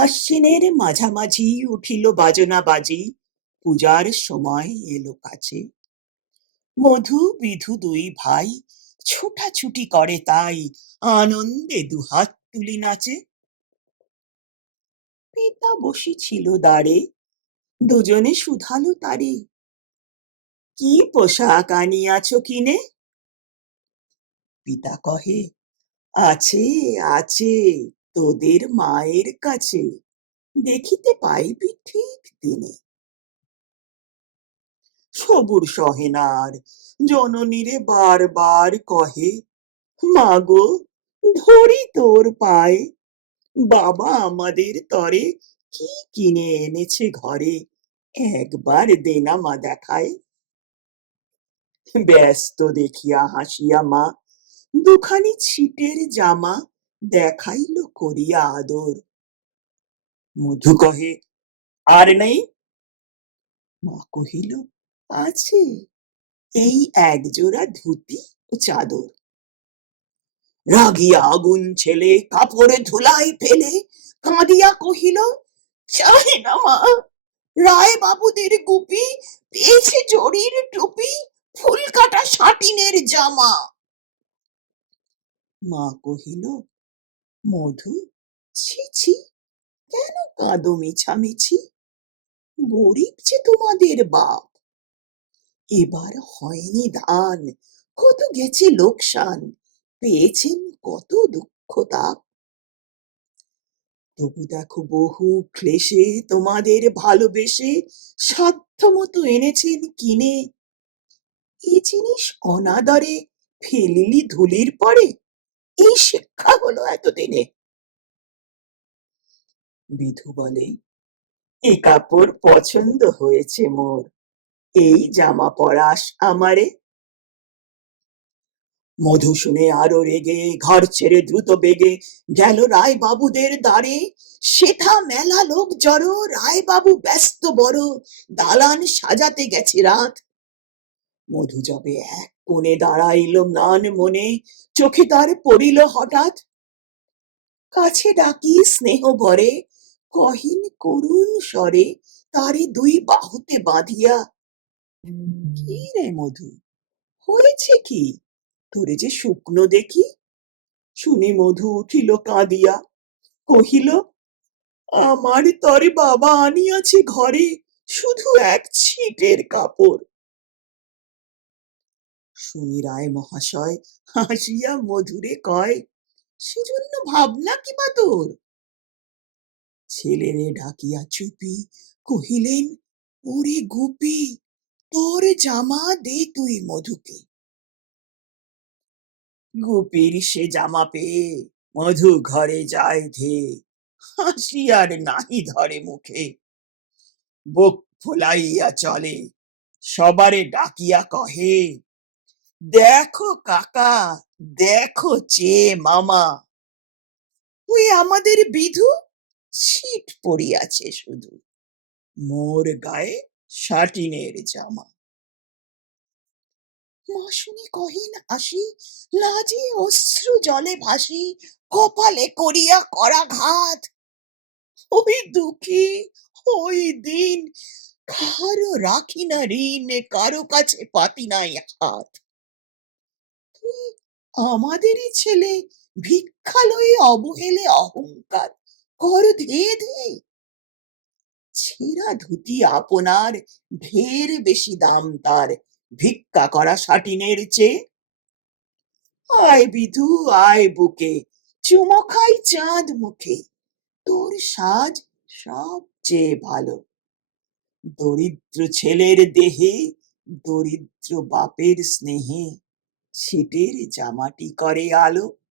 আশ্বিনের মাঝামাঝি উঠিল বাজনা বাজি, পূজার সময় এলো কাছে। মধু বিধু দুই ভাই ছুটাছুটি করে তাই, আনন্দে দুহাত তুলি নাচে। পিতা বসি ছিল দাঁড়ে, দুজনে শুধালো তারে, কি পোশাক আনিয়াছ কিনে? পিতা কহে, আছে আছে, তোদের মায়ের কাছে, দেখিতে পাইবি ঠিক দিনে। সবুর সহেনার জননীরে বারবার কহে, মাগো ধরি তোর পায়ে, বাবা আমাদের তরে কি কিনে এনেছে ঘরে, একবার দেনা মা দেখায়। ব্যস্ত দেখিয়া হাসিয়া মা দুখানি ছিটের জামা দেখাইল করিয়া আদর। মধু কহে, আর নেই? মা কহিল, আছে, এই একজোড়া ধুতি ও চাদর। রাগিয়া আগুন ছেলে কাপড়ে ধুলাই ফেলে কাঁদিয়া কহিল, চাই না মা, রায় বাবুদের গুপি পেয়েছে জরির টুপি, ফুল কাটা সাটিনের জামা। মা কহিল, মধু, ছি ছি, কেন কাঁদো মিছামিছি, গরিব যে তোমাদের বাপ, এবার হয়নি ধান, কত গেছে লোকসান, পেয়েছেন কত দুঃখ তাপ। তবু দেখো বহু ক্লেশে তোমাদের ভালোবেসে সাধ্য মতো এনেছেন কিনে, এই জিনিস অনাদরে ফেলিলি ধুলির পরে, এই শিক্ষা হলো এতদিনে। বিধু বলে, এই কাপড় পছন্দ হয়েছে মোর, এই জামা পরাস আমারে। মধু শুনে আরো রেগে ঘর ছেড়ে দ্রুত বেগে গেল রায় বাবুদের দ্বারে। সেথা মেলা লোক জড়ো, রায় বাবু ব্যস্ত বড়, দালান সাজাতে গেছে রাত। মধু যবে এক কোণে দাঁড়াইল ম্লান মনে, চোখে তার পড়িল হঠাৎ। কাছে ডাকি স্নেহ ভরে কহিন করুণ স্বরে, তারে দুই বাহুতে বাঁধিয়া, কি রে মধু, হয়েছে কি, তোরে যে শুকনো দেখি। শুনি মধু উঠিল কাঁদিয়া, কহিল, আমার তরে বাবা আনিয়াছে ঘরে শুধু এক ছিটের কাপড়। শুনি রায় মহাশয় হাসিয়া মধুরে কয়, সেজন্য ভাবনা কি বা তোর? ছেলেরে ডাকিয়া চুপি কহিলেন, ওরে গুপি, তোর জামা দে তুই মধুকে। গুপির সে জামা পেয়ে মধু ঘরে যায় ধেয়ে, হাসি আর নাহি ধরে মুখে। বুক ফুলাইয়া চলে, সবারে ডাকিয়া কহে, দেখো কাকা, দেখো চেয়ে মামা, ওই আমাদের বিধু ছিট পড়িয়াছে শুধু, মোর গায়ে সাটিনের জামা। মা শুনি কহেন আসি, লাজে অশ্রু জলে ভাসি, কপালে করিয়া করাঘাত। ওই দুঃখী, ওই দিন, কারো রাখি না ঋণ, কারো কাছে পাতি নাই হাত। তুই আমাদেরই ছেলে, ভিক্ষা লয়ে অবহেলে অহংকার কর ধেয়ে ধেয়ে। ছেঁড়া ধুতি আপনার ঢের বেশি দাম তার, ভিক্ষা করা সাটিনের চেয়ে। আয় বিধু, আয় বুকে, চুমো খাই চাঁদ মুখে, তোর সাজ সবচেয়ে ভালো। দরিদ্র ছেলের দেহে, দরিদ্র বাপের স্নেহে, ছিটের জামাটি করে আলো।